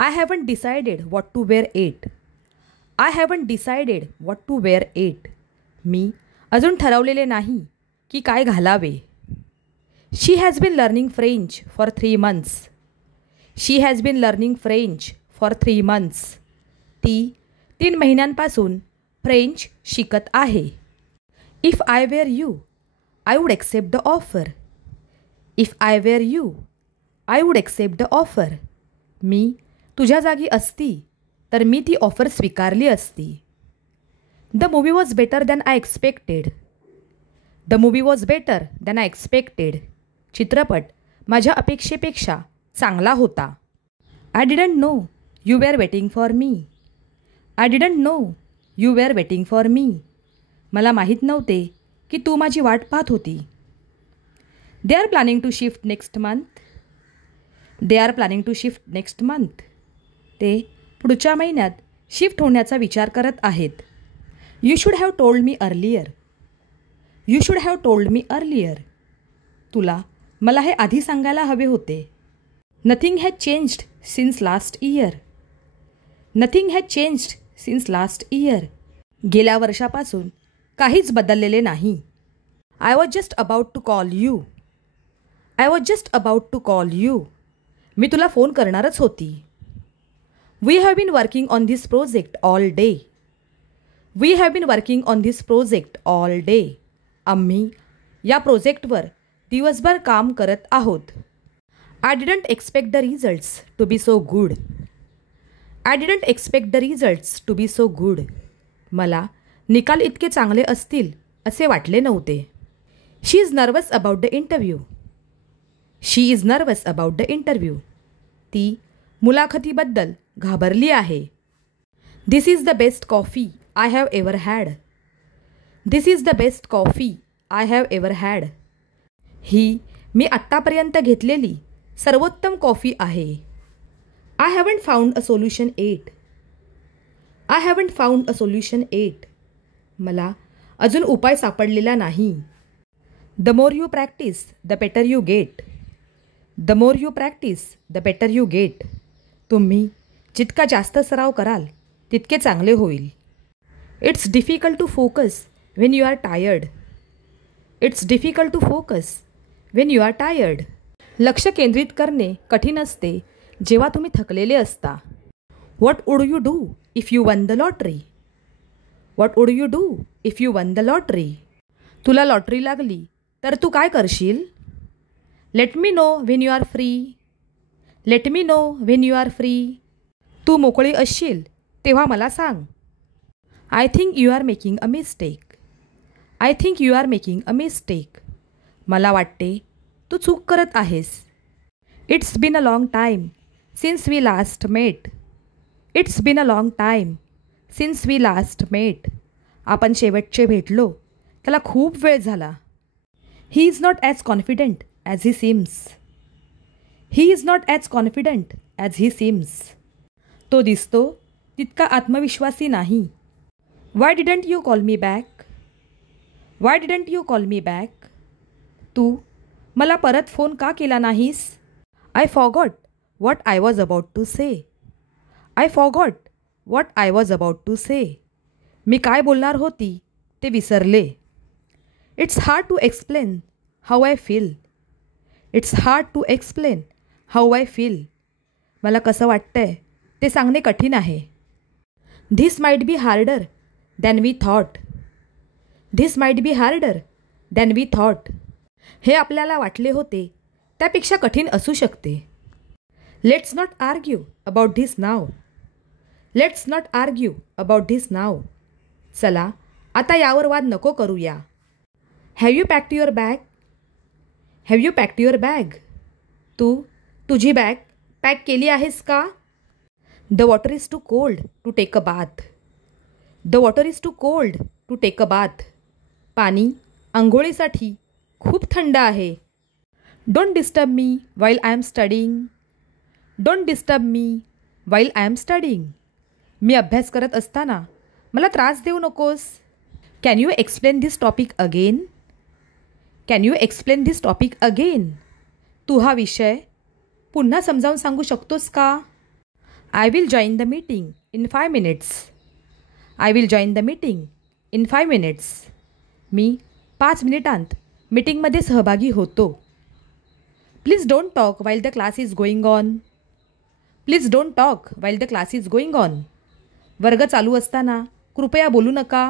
I haven't decided what to wear it. I haven't decided what to wear it. मी अजून ठरवलेले नाही की काय घालावे. She has been learning French for 3 months. She has been learning French for 3 months. ती 3 महिन्यांपासून French शिकत आहे. If I were you, I would accept the offer. If I were you, I would accept the offer. मी तुझ्या जागी असती तर मी ती offer स्वीकारली असती. The movie was better than I expected. The movie was better than I expected. चित्रपट माझ्या अपेक्षेपेक्षा चांगला होता. I didn't know you were waiting for me. I didn't know you were waiting for me. मला माहीत नव्हते की तू माझी वाट पाहत होती. They are planning to shift next month. They are planning to shift next month. ते पुढच्या महिन्यात शिफ्ट होण्याचा विचार करत आहेत. You should have told me earlier. You should have told me earlier. तुला मला हे आधी सांगायला हवे होते. Nothing had changed since last year. Nothing had changed since last year. गेल्या वर्षापासून काहीच बदललेले नाही. I was just about to call you. I was just about to call you. मी तुला फोन करणारच होती. We have been working on this project all day. We have been working on this project all day. आम्ही या प्रोजेक्टवर दिवसभर काम करत आहोत. I didn't expect the results to be so good. I didn't expect the results to be so good. मला निकाल इतके चांगले असतील असे वाटले नव्हते. She is nervous about the interview. She is nervous about the interview. ती मुलाखतीबद्दल घाबरली आहे. This is the best coffee I have ever had. This is the best coffee I have ever had. ही मी आत्तापर्यंत घेतलेली सर्वोत्तम कॉफी आहे. I haven't found a solution yet. I haven't found a solution yet. मला अजून उपाय सापडलेला नाही. The more you practice, the better you get. The more you practice, the better you get. तुम्ही जितका जास्त सराव कराल तितके चांगले होईल. It's difficult to focus when you are tired. It's difficult to focus when you are tired. लक्ष केंद्रित करणे कठीण असते जेव्हा तुम्ही थकलेले असता. What would you do if you won the lottery? What would you do if you won the lottery? तुला लॉटरी लागली तर तू काय करशील? Let me know when you are free. Let me know when you are free. तू मोकळी असशील तेव्हा मला सांग. I think you are making a mistake. I think you are making a mistake. मला वाटते तू चूक करत आहेस. It's been a long time since we last met. It's been a long time since we last met. आपण शेवटचे भेटलो त्याला खूप वेळ झाला. He is not as confident as he seems. He is not as confident as he seems. तो दिसतो तितका आत्मविश्वासी नाही. Why didn't you call me back? Why didn't you call me back? तू मला परत फोन का केला नाहीस? I forgot what I was about to say. I forgot what I was about to say. मी काय बोलणार होती ते विसरले. It's hard to explain how I feel. It's hard to explain how I feel. मला कसं वाटतंय ते सांगणे कठीण आहे. This might be harder than we thought. This might be harder than we thought. हे आपल्याला वाटले होते त्यापेक्षा कठीण असू शकते. Let's not argue about this now. Let's not argue about this now. चला आता यावर वाद नको करूया. Have you packed your bag? Have you packed your bag? तू तुझी बॅग पॅक केली आहेस का? The water is too cold to take a bath. The water is too cold to take a bath. पाणी अंघोळीसाठी खूप थंड आहे. Don't disturb me while I am studying. Don't disturb me while I am studying. मी अभ्यास करत असताना मला त्रास देऊ नकोस. Can you explain this topic again? Can you explain this topic again? तू हा विषय पुन्हा समजावून सांगू शकतोस का? I will join the meeting in 5 minutes. I will join the meeting in 5 minutes. मी 5 मिनिटांत मीटिंगमध्ये सहभागी होतो. Please don't talk while the class is going on. Please don't talk while the class is going on. वर्ग चालू असताना कृपया बोलू नका.